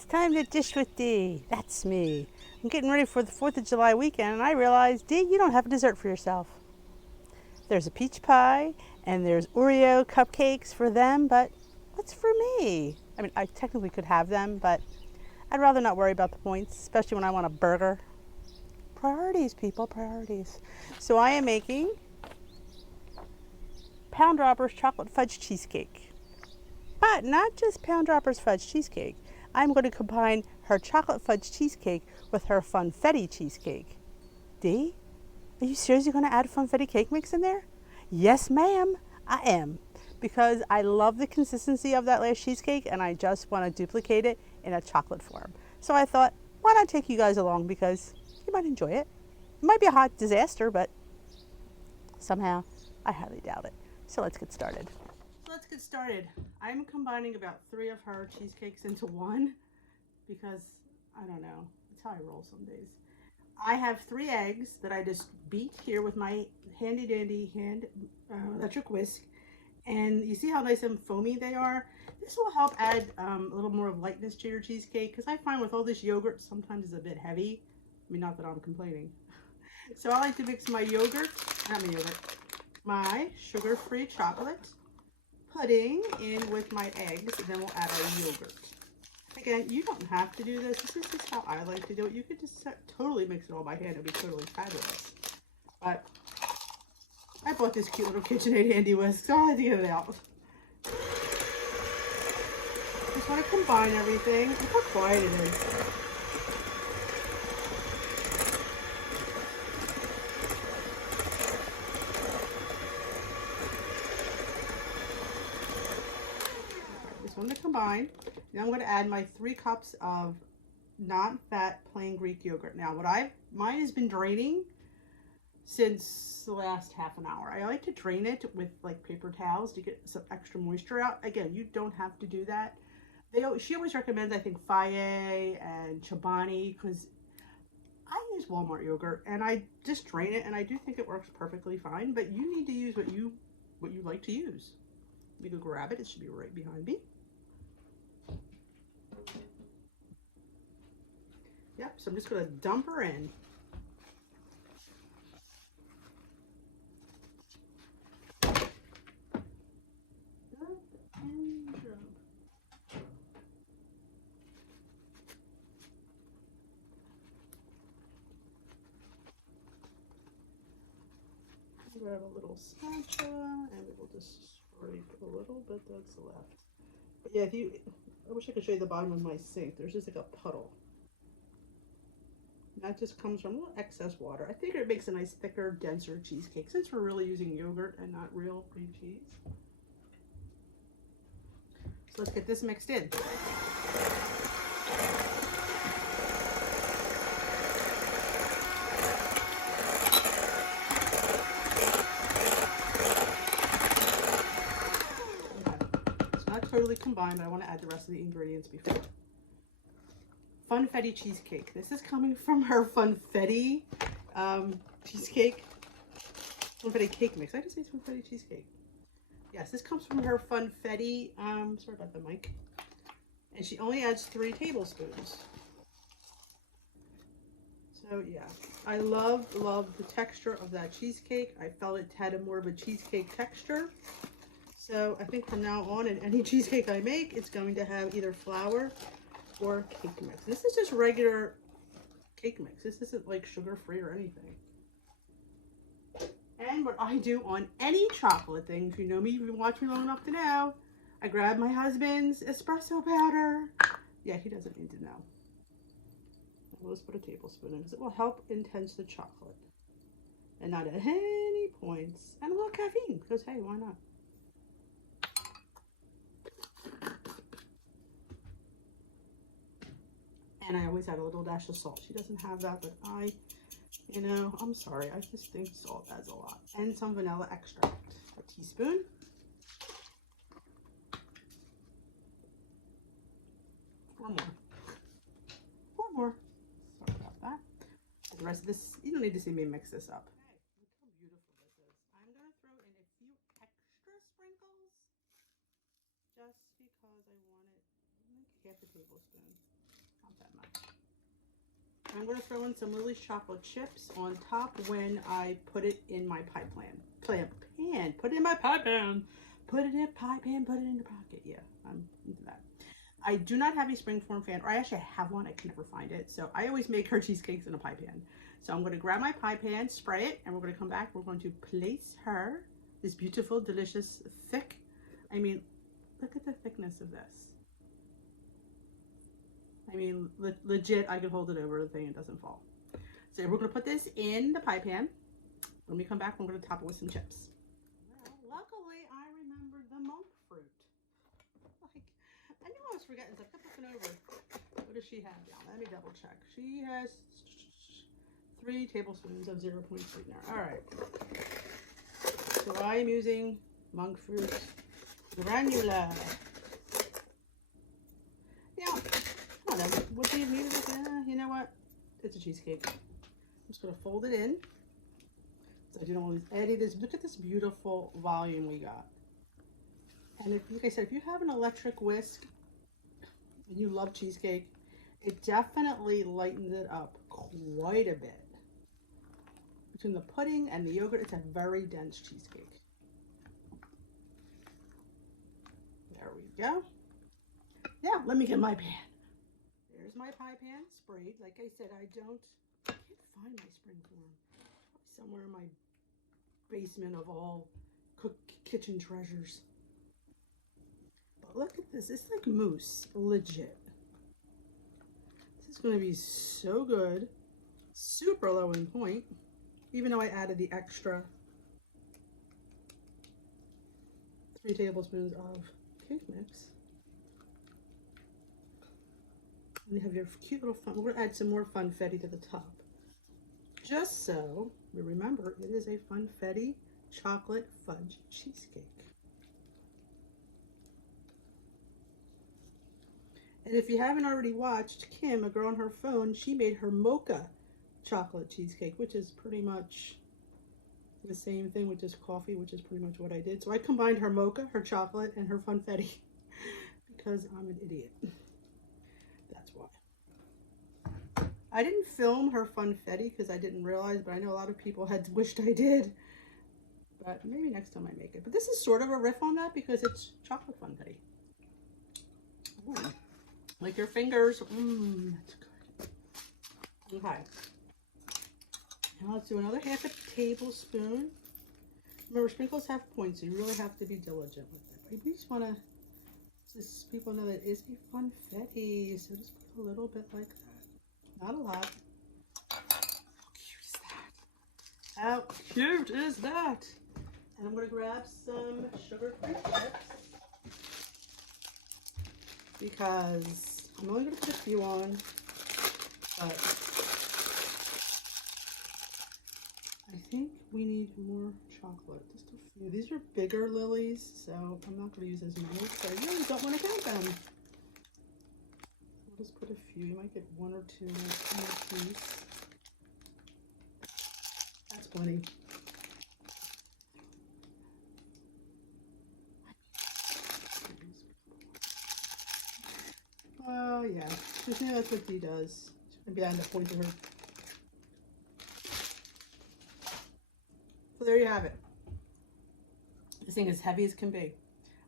It's time to dish with Dee. That's me. I'm getting ready for the 4th of July weekend, and I realize, Dee, you don't have a dessert for yourself. There's a peach pie, and there's Oreo cupcakes for them, but what's for me? I mean, I technically could have them, but I'd rather not worry about the points, especially when I want a burger. Priorities, people, priorities. So I am making Poundropper's chocolate fudge cheesecake. But not just Poundropper's fudge cheesecake. I'm going to combine her chocolate fudge cheesecake with her funfetti cheesecake. Dee, are you seriously going to add funfetti cake mix in there? Yes, ma'am, I am. Because I love the consistency of that last cheesecake and I just want to duplicate it in a chocolate form. So I thought, why not take you guys along because you might enjoy it. It might be a hot disaster, but somehow I highly doubt it. So let's get started. I'm combining about 3 of her cheesecakes into one because I don't know. That's how I roll some days. I have 3 eggs that I just beat here with my handy dandy hand electric whisk. And you see how nice and foamy they are? This will help add a little more of lightness to your cheesecake because I find with all this yogurt sometimes it's a bit heavy. I mean, not that I'm complaining. So I like to mix my my sugar-free chocolate pudding in with my eggs, and then we'll add our yogurt. Again, you don't have to do this. This is just how I like to do it. You could just totally mix it all by hand. It'd be totally fabulous. But I bought this cute little KitchenAid handy whisk, so I had to get it out. Just want to combine everything. Look how quiet it is. To combine. Now I'm going to add my 3 cups of non-fat plain Greek yogurt. Now mine has been draining since the last half an hour. I like to drain it with like paper towels to get some extra moisture out. Again, you don't have to do that. She always recommends, I think, Faye and Chobani because I use Walmart yogurt and I just drain it and I do think it works perfectly fine, but you need to use what you like to use. Let me go grab it. It should be right behind me. Yep, so I'm just going to dump her in. Grab a little spatula and we will just scrape a little bit that's left. But yeah, I wish I could show you the bottom of my sink. There's just like a puddle. That just comes from a little excess water. I think it makes a nice thicker, denser cheesecake since we're really using yogurt and not real cream cheese. So let's get this mixed in. It's not totally combined, but I want to add the rest of the ingredients before. Funfetti cheesecake. This is coming from her funfetti cheesecake. Funfetti cake mix. I just say funfetti cheesecake. Yes, this comes from her funfetti. Sorry about the mic. And she only adds 3 tablespoons. So yeah, I love the texture of that cheesecake. I felt it had more of a cheesecake texture. So I think from now on, in any cheesecake I make, it's going to have either flour or cake mix. This is just regular cake mix. This isn't like sugar-free or anything. And what I do on any chocolate thing, if you know me, you've watched me long enough to know, I grab my husband's espresso powder. Yeah, he doesn't need to know. We'll just put a tablespoon in because it will help intense the chocolate. And not at any points. And a little caffeine, because hey, why not? And I always add a little dash of salt. She doesn't have that, but I'm sorry. I just think salt adds a lot. And some vanilla extract. A teaspoon. Four more. Sorry about that. The rest of this, you don't need to see me mix this up. Okay, look how beautiful this is. I'm going to throw in a few extra sprinkles just because I want it, like half a tablespoon. I'm going to throw in some Lily's chocolate chips on top when I put it in my pie pan. Put it in my pie pan. Put it in a pie pan, put it in your pocket. Yeah, I'm into that. I do not have a springform fan, or I actually have one. I can never find it. So I always make her cheesecakes in a pie pan. So I'm going to grab my pie pan, spray it, and we're going to come back. We're going to place her, this beautiful, delicious, thick. I mean, look at the thickness of this. I mean, legit, I could hold it over the thing and it doesn't fall. So we're going to put this in the pie pan. When we come back, we're going to top it with some chips. Well, luckily, I remembered the monk fruit. Like, I knew I was forgetting, so I kept looking over. What does she have down? Let me double check. She has 3 tablespoons of 0.2 sweetener. All right. So I am using monk fruit granular. Now, I don't know. What do you need? You know what? It's a cheesecake. I'm just going to fold it in. So I do not want to lose any of this. Look at this beautiful volume we got. And if, like I said, if you have an electric whisk and you love cheesecake, it definitely lightens it up quite a bit. Between the pudding and the yogurt, it's a very dense cheesecake. There we go. Now, let me get my pan. There's my pie pan sprayed. Like I said, I can't find my springform. Somewhere in my basement of all kitchen treasures. But look at this. It's like mousse. Legit. This is going to be so good. Super low in point. Even though I added the extra 3 tablespoons of cake mix. And you have your cute little fun. We're going to add some more funfetti to the top. Just so we remember, it is a funfetti chocolate fudge cheesecake. And if you haven't already watched, Kim, a girl on her phone, she made her mocha chocolate cheesecake, which is pretty much the same thing with just coffee, which is pretty much what I did. So I combined her mocha, her chocolate, and her funfetti because I'm an idiot. That's why. I didn't film her funfetti because I didn't realize, but I know a lot of people had wished I did. But maybe next time I make it. But this is sort of a riff on that because it's chocolate funfetti. Ooh. Like your fingers. That's good. Okay. Now let's do another half a tablespoon. Remember, sprinkles have points, so you really have to be diligent with it. But we just want to, just people know that it is a funfetti, so just put a little bit like that. Not a lot. How cute is that? How cute is that? And I'm going to grab some sugar-free chips because I'm only going to put a few on, but I think we need more chocolate. Just a few. These are bigger Lily's, so I'm not going to use as many, but I really don't want to count them. I'll just put a few. You might get 1 or 2 in a piece. That's plenty. Oh yeah, just know that's what Dee does. She's gonna be on the point to her. So there you have it. This thing is heavy as can be.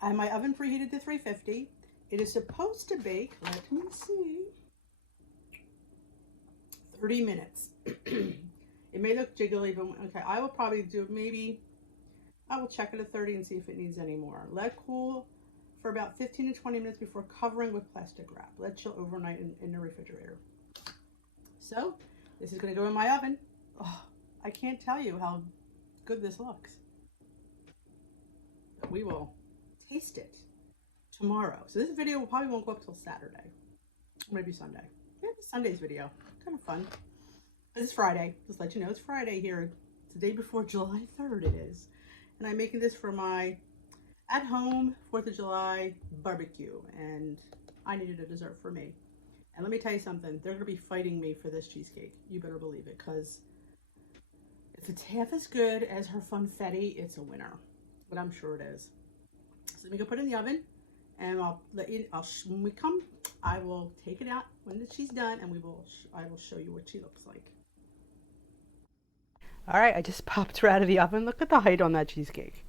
I have my oven preheated to 350. It is supposed to bake, let me see, 30 minutes. It may look jiggly, but okay, I will probably do maybe, I will check it at 30 and see if it needs any more. Let cool for about 15 to 20 minutes before covering with plastic wrap. Let chill overnight in the refrigerator. So this is going to go in my oven. Oh, I can't tell you how good this looks. We will taste it tomorrow. So this video probably won't go up till Saturday, or maybe Sunday. Maybe Sunday's video. Kind of fun. This is Friday. Just let you know it's Friday here. It's the day before July 3rd it is. And I'm making this for my at-home 4th of July barbecue. And I needed a dessert for me. And let me tell you something. They're going to be fighting me for this cheesecake. You better believe it. Because if it's half as good as her funfetti, it's a winner. But I'm sure it is. So let me go put it in the oven. And I'll let you, when we come I will take it out when she's done, and I will show you what she looks like. All right, I just popped her out of the oven. Look at the height on that cheesecake.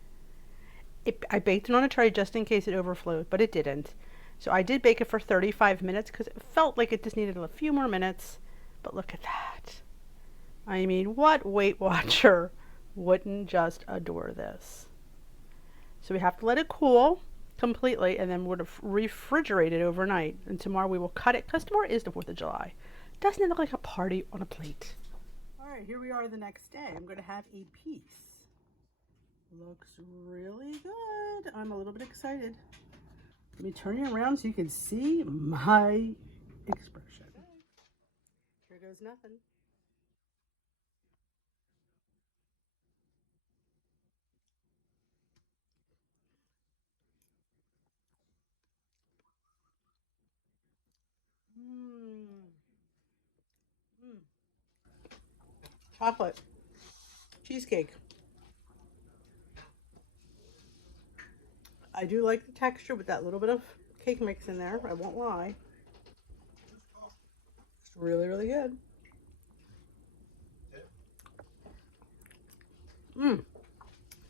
I baked it on a tray just in case it overflowed, but it didn't. So I did bake it for 35 minutes because it felt like it just needed a few more minutes. But look at that. I mean, what Weight Watcher wouldn't just adore this? So we have to let it cool completely, and then we're to refrigerate it overnight. And tomorrow we will cut it, because tomorrow is the 4th of July. Doesn't it look like a party on a plate? All right, here we are the next day. I'm going to have a piece. Looks really good. I'm a little bit excited. Let me turn you around so you can see my expression. Here goes nothing. Chocolate cheesecake. I do like the texture with that little bit of cake mix in there. I won't lie. It's really, really good.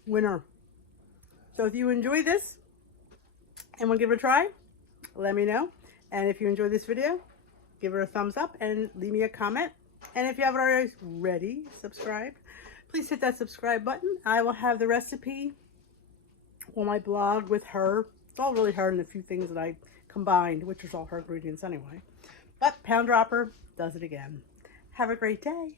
Winner. So if you enjoy this and want to give it a try, let me know. And if you enjoyed this video, give it a thumbs up and leave me a comment. And if you haven't already subscribed, please hit that subscribe button. I will have the recipe on my blog with her. It's all really her and a few things that I combined, which is all her ingredients anyway. But Pound Dropper does it again. Have a great day.